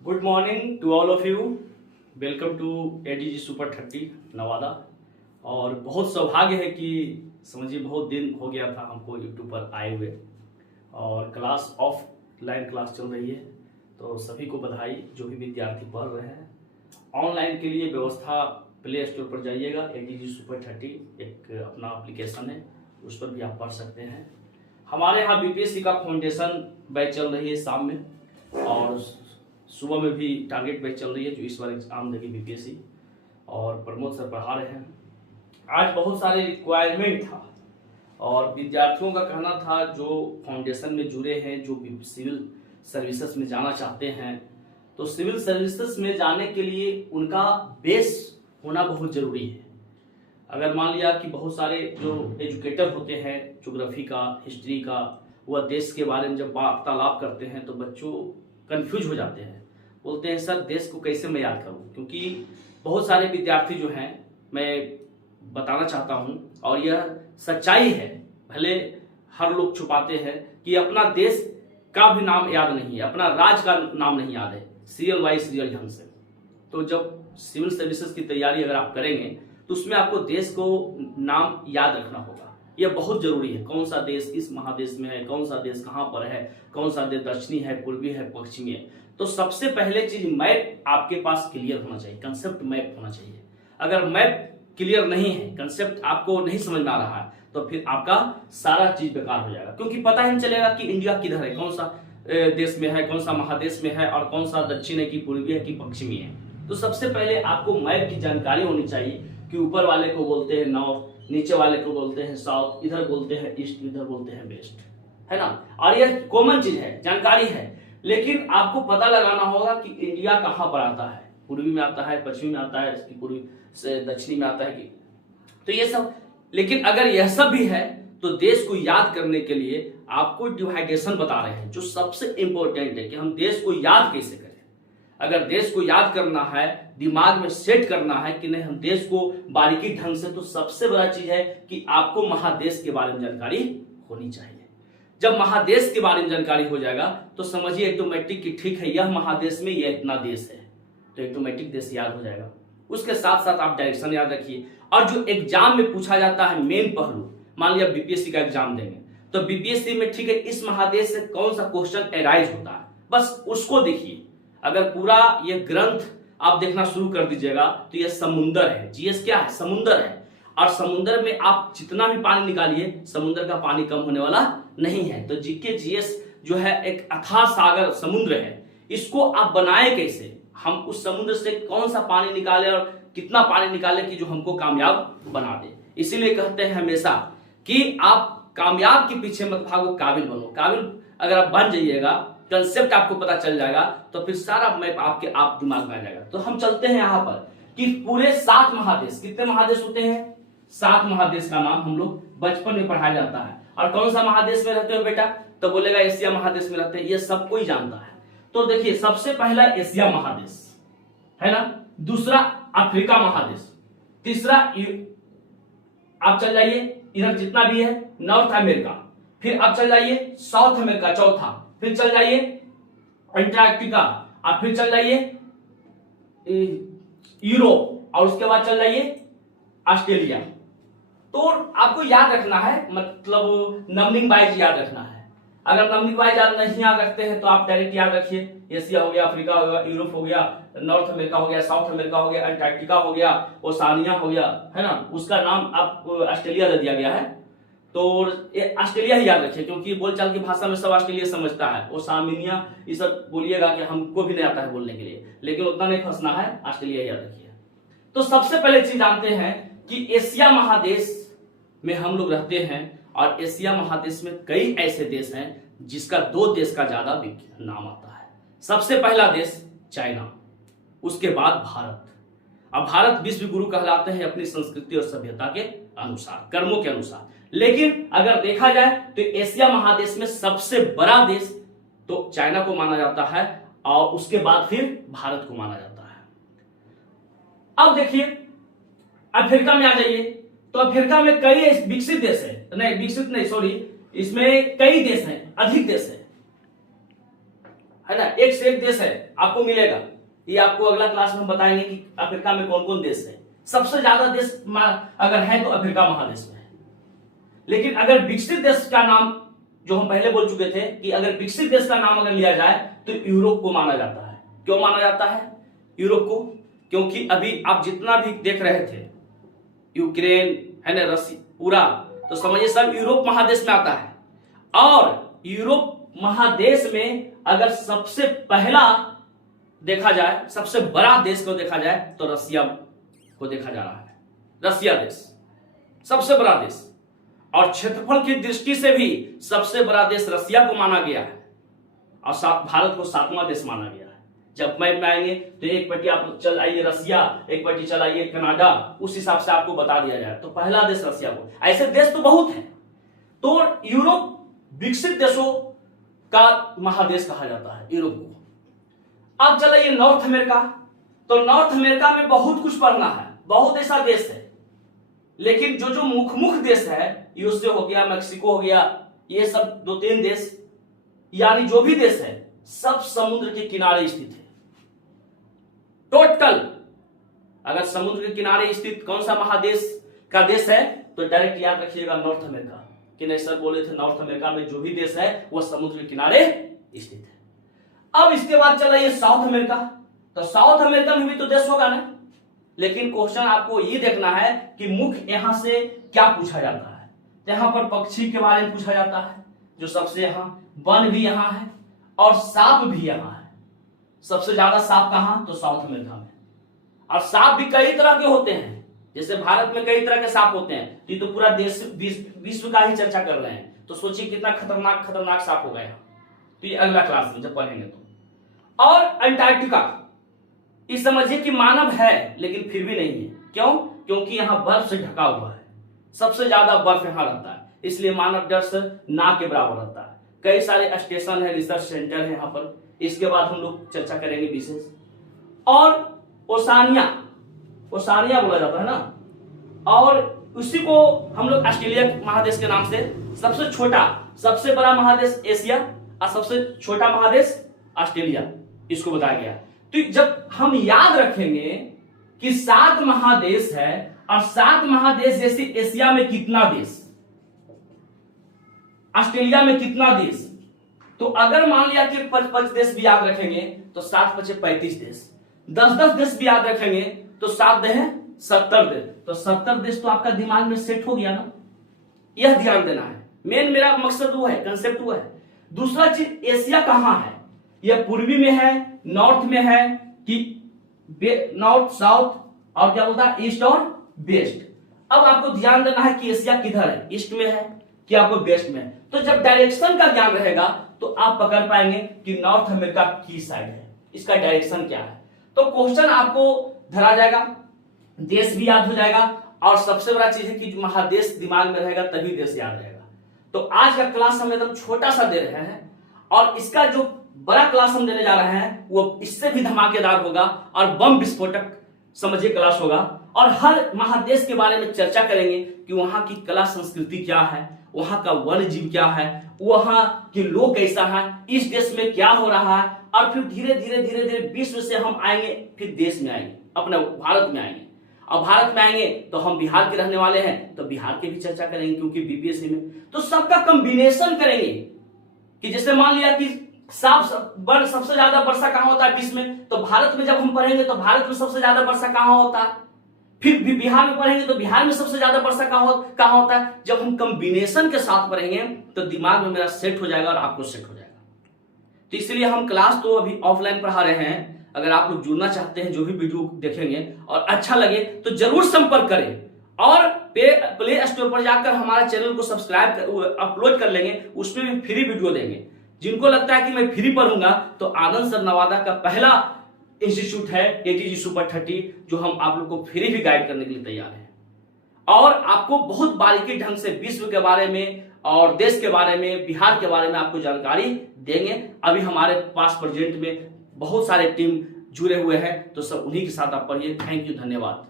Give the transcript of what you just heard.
Good morning to all of you. Welcome to ADG super 30 Nawada. और बहुत सौभाग्य है कि समझिए बहुत दिन हो गया था हमको यूट्यूब पर आए हुए, और क्लास ऑफलाइन क्लास चल रही है। तो सभी को बधाई जो भी विद्यार्थी पढ़ रहे हैं। ऑनलाइन के लिए व्यवस्था प्ले स्टोर पर जाइएगा, एडीजी सुपर 30 एक अपना एप्लीकेशन है, उस पर भी आप पढ़ सकते हैं। हमारे यहाँ बीपीएससी का फाउंडेशन बैच चल रही है शाम में, और सुबह में भी टारगेट बैच चल रही है जो इस बार एग्जाम देगी बीपीएससी, और प्रमोद सर पढ़ा रहे हैं। आज बहुत सारे रिक्वायरमेंट था और विद्यार्थियों का कहना था जो फाउंडेशन में जुड़े हैं, जो सिविल सर्विसेज में जाना चाहते हैं, तो सिविल सर्विसेज में जाने के लिए उनका बेस होना बहुत ज़रूरी है। अगर मान लिया कि बहुत सारे जो एजुकेटर होते हैं ज्योग्राफी का, हिस्ट्री का, वह देश के बारे में जब वार्तालाप करते हैं तो बच्चों कंफ्यूज हो जाते हैं, बोलते हैं सर देश को कैसे मैं याद करूं। क्योंकि बहुत सारे विद्यार्थी जो हैं, मैं बताना चाहता हूं और यह सच्चाई है, भले हर लोग छुपाते हैं, कि अपना देश का भी नाम याद नहीं है, अपना राज्य का नाम नहीं याद है सीरियल वाइज सीरियल ढंग से। तो जब सिविल सर्विसेज की तैयारी अगर आप करेंगे तो उसमें आपको देश को नाम याद रखना होगा, यह बहुत जरूरी है। कौन सा देश इस महादेश में है, कौन सा देश कहाँ पर है, कौन सा देश दक्षिणी है, पूर्वी है, पश्चिमी है। तो सबसे पहले चीज मैप आपके पास क्लियर होना चाहिए, कंसेप्ट मैप होना चाहिए। अगर मैप क्लियर नहीं है, कंसेप्ट आपको नहीं समझ में आ रहा है, तो फिर आपका सारा चीज बेकार हो जाएगा। क्योंकि पता ही नहीं चलेगा कि इंडिया किधर है, कौन सा देश में है, कौन सा महादेश में है, और कौन सा दक्षिण है कि पूर्वी है कि पश्चिमी है। तो सबसे पहले आपको मैप की जानकारी होनी चाहिए कि ऊपर वाले को बोलते हैं नॉर्थ, नीचे वाले को बोलते हैं साउथ, इधर बोलते हैं ईस्ट, इधर बोलते हैं वेस्ट, है ना। और यह कॉमन चीज है, जानकारी है, लेकिन आपको पता लगाना होगा कि इंडिया कहाँ पर आता है, पूर्वी में आता है, पश्चिमी में आता है, इसकी पूर्वी से दक्षिणी में आता है कि, तो ये सब। लेकिन अगर यह सब भी है तो देश को याद करने के लिए आपको डिवाइडेशन बता रहे हैं, जो सबसे इंपॉर्टेंट है कि हम देश को याद कैसे करें। अगर देश को याद करना है, दिमाग में सेट करना है कि नहीं हम देश को बारीकी ढंग से, तो सबसे बड़ा चीज है कि आपको महादेश के बारे में जानकारी होनी चाहिए। जब महादेश के बारे में जानकारी हो जाएगा तो समझिए ऑटोमेटिक कि ठीक है यह महादेश में यह इतना देश है, तो ऑटोमेटिक देश याद हो जाएगा। उसके साथ साथ आप डायरेक्शन याद रखिए। और जो एग्जाम में पूछा जाता है मेन पहलू, मान लिया बीपीएससी का एग्जाम देंगे तो बीपीएससी में ठीक है इस महादेश से कौन सा क्वेश्चन एराइज होता है, बस उसको देखिए। अगर पूरा ये ग्रंथ आप देखना शुरू कर दीजिएगा तो ये समुंदर है। जीएस क्या है? समुंदर है। और समुंदर में आप जितना भी पानी निकालिए, समुंदर का पानी कम होने वाला नहीं है। तो जीके जीएस जो है एक अथाह सागर समुद्र है, इसको आप बनाए कैसे, हम उस समुद्र से कौन सा पानी निकाले और कितना पानी निकाले कि जो हमको कामयाब बना दे। इसीलिए कहते हैं हमेशा कि आप कामयाब के पीछे मत भागो, काबिल बनो। काबिल अगर आप बन जाइएगा, कंसेप्ट आपको पता चल जाएगा, तो फिर सारा मैप आपके आप दिमाग में आ जाएगा। तो हम चलते हैं यहाँ पर कि पूरे 7 महादेश, कितने महादेश होते हैं? 7 महादेश का नाम हम लोग बचपन में पढ़ाया जाता है। और कौन सा महादेश में रहते हो बेटा, तो बोलेगा एशिया महादेश में रहते हैं। ये सब कोई जानता है। तो देखिए सबसे पहला एशिया महादेश है ना, दूसरा अफ्रीका महादेश, तीसरा आप चल जाइए इधर जितना भी है नॉर्थ अमेरिका, फिर आप चल जाइए साउथ अमेरिका चौथा, फिर चल जाइए अंटार्कटिका, और फिर चल जाइए यूरोप, और उसके बाद चल जाइए ऑस्ट्रेलिया। तो आपको याद रखना है, मतलब नंबरिंग वाइज याद रखना है। अगर नंबरिंग वाइज याद नहीं याद रखते हैं तो आप डायरेक्ट याद रखिए एशिया हो गया, अफ्रीका हो गया, यूरोप हो गया, नॉर्थ अमेरिका हो गया, साउथ अमेरिका हो गया, अंटार्कटिका हो गया, ओसानिया हो गया, है ना। उसका नाम आप ऑस्ट्रेलिया दे दिया गया है, तो ऑस्ट्रेलिया ही याद रखिए, क्योंकि बोलचाल की भाषा में सब ऑस्ट्रेलिया समझता है। ओसामिनिया ये सब बोलिएगा कि हमको भी नहीं आता है बोलने के लिए, लेकिन उतना नहीं फंसना है, ऑस्ट्रेलिया याद रखिए। तो सबसे पहले चीज जानते हैं कि एशिया महादेश में हम लोग रहते हैं, और एशिया महादेश में कई ऐसे देश हैं जिसका 2 देश का ज्यादा नाम आता है। सबसे पहला देश चाइना, उसके बाद भारत। अब भारत विश्व गुरु कहलाते हैं अपनी संस्कृति और सभ्यता के अनुसार, कर्मों के अनुसार। लेकिन अगर देखा जाए तो एशिया महादेश में सबसे बड़ा देश तो चाइना को माना जाता है, और उसके बाद फिर भारत को माना जाता है। अब देखिए अफ्रीका में आ जाइए, तो अफ्रीका में कई विकसित देश है, नहीं विकसित नहीं सॉरी, इसमें कई देश हैं, अधिक देश है ना, एक से एक देश है आपको मिलेगा। ये आपको अगला क्लास में बताएंगे कि अफ्रीका में कौन कौन देश है। सबसे ज्यादा देश अगर है तो अफ्रीका महादेश में है। लेकिन अगर विकसित देश का नाम, जो हम पहले बोल चुके थे कि अगर विकसित देश का नाम अगर लिया जाए तो यूरोप को माना जाता है। क्यों माना जाता है यूरोप को? क्योंकि अभी आप जितना भी देख रहे थे, यूक्रेन है ना, रसिया, पूरा तो समझिए सब यूरोप महादेश में आता है। और यूरोप महादेश में अगर सबसे पहला देखा जाए, सबसे बड़ा देश को देखा जाए तो रसिया को देखा जा रहा है। रसिया देश सबसे बड़ा देश, और क्षेत्रफल की दृष्टि से भी सबसे बड़ा देश रसिया को माना गया है, और भारत को 7वां देश माना गया है। जब मैप में आएंगे तो एक पट्टी आप चल आइए रसिया, एक पट्टी चल आइए कनाडा, उस हिसाब से आपको बता दिया जाए तो पहला देश रसिया को। ऐसे देश तो बहुत हैं। तो यूरोप विकसित देशों का महादेश कहा जाता है यूरोप को। अब चलिए नॉर्थ अमेरिका। तो नॉर्थ अमेरिका में बहुत कुछ पढ़ना है, बहुत ऐसा देश है। लेकिन जो जो मुख्य देश है, यूएसए हो गया, मैक्सिको हो गया, ये सब 2-3 देश, यानी जो भी देश है सब समुद्र के किनारे स्थित है। टोटल अगर समुद्र के किनारे स्थित कौन सा महादेश का देश है तो डायरेक्ट याद रखिएगा नॉर्थ अमेरिका। कि नहीं सर बोले थे नॉर्थ अमेरिका में जो भी देश है वह समुद्र के किनारे स्थित है। अब इसके बाद चला ये साउथ अमेरिका। तो साउथ अमेरिका में भी तो देश होगा ना, लेकिन क्वेश्चन आपको ये देखना है कि मुख्य यहां से क्या पूछा जाता है। यहां पर पक्षी के बारे में पूछा जाता है, जो सबसे यहां वन भी यहां है और सांप भी यहां है। सबसे ज्यादा सांप कहां? तो साउथ अमेरिका में। और सांप भी कई तरह के होते हैं, जैसे भारत में कई तरह के सांप होते हैं, तो ये तो पूरा देश विश्व का ही चर्चा कर रहे हैं। तो सोचिए कितना खतरनाक खतरनाक सांप हो गया। तो ये अगला क्लास में जब पढ़ेंगे तो। और अंटार्कटिका, इस समझिए कि मानव है लेकिन फिर भी नहीं है। क्यों? क्योंकि यहां बर्फ से ढका हुआ है, सबसे ज्यादा बर्फ यहां रहता है, इसलिए मानव डर से ना के बराबर रहता है। कई सारे स्टेशन है, रिसर्च सेंटर है यहाँ पर। इसके बाद हम लोग चर्चा करेंगे विशेष। और ओसानिया, ओसानिया बोला जाता है ना, और उसी को हम लोग ऑस्ट्रेलिया महादेश के नाम से, सबसे छोटा सबसे बड़ा महादेश एशिया और सबसे छोटा महादेश ऑस्ट्रेलिया, इसको बताया गया। तो जब हम याद रखेंगे कि 7 महादेश है और 7 महादेश जैसे एशिया में कितना देश, ऑस्ट्रेलिया में कितना देश, तो अगर मान लिया कि 5 देश भी याद रखेंगे तो 7-5 35 देश, 10-10 देश भी याद रखेंगे तो 7 देश 70 देश। तो 70 देश तो आपका दिमाग में सेट हो गया ना, यह ध्यान देना है। मेन मेरा मकसद वो है, कंसेप्ट वो है। दूसरा चीज, एशिया कहां है? यह पूर्वी में है, नॉर्थ में है कि नॉर्थ साउथ, और क्या बोलता है ईस्ट और वेस्ट। अब आपको ध्यान देना है कि एशिया किधर है, ईस्ट में है कि आपको वेस्ट में है। तो जब डायरेक्शन का ज्ञान रहेगा तो आप पकड़ पाएंगे कि नॉर्थ अमेरिका की साइड है, इसका डायरेक्शन क्या है। तो क्वेश्चन आपको धरा जाएगा, देश भी याद हो जाएगा, और सबसे बड़ा चीज है कि महादेश दिमाग में रहेगा तभी देश याद रहेगा। तो आज का क्लास हम एकदम छोटा सा दे रहे हैं, और इसका जो बड़ा क्लास हम देने जा रहे हैं वो इससे भी धमाकेदार होगा और बम विस्फोटक समझिए क्लास होगा। और हर महादेश के बारे में चर्चा करेंगे कि वहां की कला संस्कृति क्या है, वहां का वन्य जीव क्या है, वहां के लोग कैसा है, इस देश में क्या हो रहा है, और फिर धीरे धीरे धीरे धीरे विश्व से हम आएंगे, फिर देश में आएंगे, अपने भारत में आएंगे। और भारत में आएंगे तो हम बिहार के रहने वाले हैं तो बिहार की भी चर्चा करेंगे, क्योंकि बीपीएससी में तो सबका कॉम्बिनेशन करेंगे। कि जैसे मान लिया कि सबसे ज्यादा वर्षा कहां होता है विश्व में, तो भारत में जब हम पढ़ेंगे तो भारत में सबसे ज्यादा वर्षा कहां होता है। फिर भी बिहार में पढ़ेंगे तो बिहार में सबसे ज्यादा वर्षा कहां होता है। जब हम कॉम्बिनेशन के साथ पढ़ेंगे तो दिमाग में मेरा सेट हो जाएगा और आपको सेट हो जाएगा। तो इसलिए हम क्लास तो अभी ऑफलाइन पढ़ा रहे हैं। अगर आप लोग जुड़ना चाहते हैं, जो भी वीडियो देखेंगे और अच्छा लगे तो जरूर संपर्क करें, और प्ले स्टोर पर जाकर हमारा चैनल को सब्सक्राइब अपलोड कर लेंगे, उसमें भी फ्री वीडियो देंगे। जिनको लगता है कि मैं फ्री पढ़ूंगा तो आनंद सर नवादा का पहला इंस्टीट्यूट है एटीजी सुपर 30, जो हम आप लोग को फ्री भी गाइड करने के लिए तैयार हैं, और आपको बहुत बारीकी ढंग से विश्व के बारे में और देश के बारे में, बिहार के बारे में आपको जानकारी देंगे। अभी हमारे पास प्रेजेंट में बहुत सारे टीम जुड़े हुए हैं, तो सब उन्हीं के साथ आप पढ़िए। थैंक यू, धन्यवाद।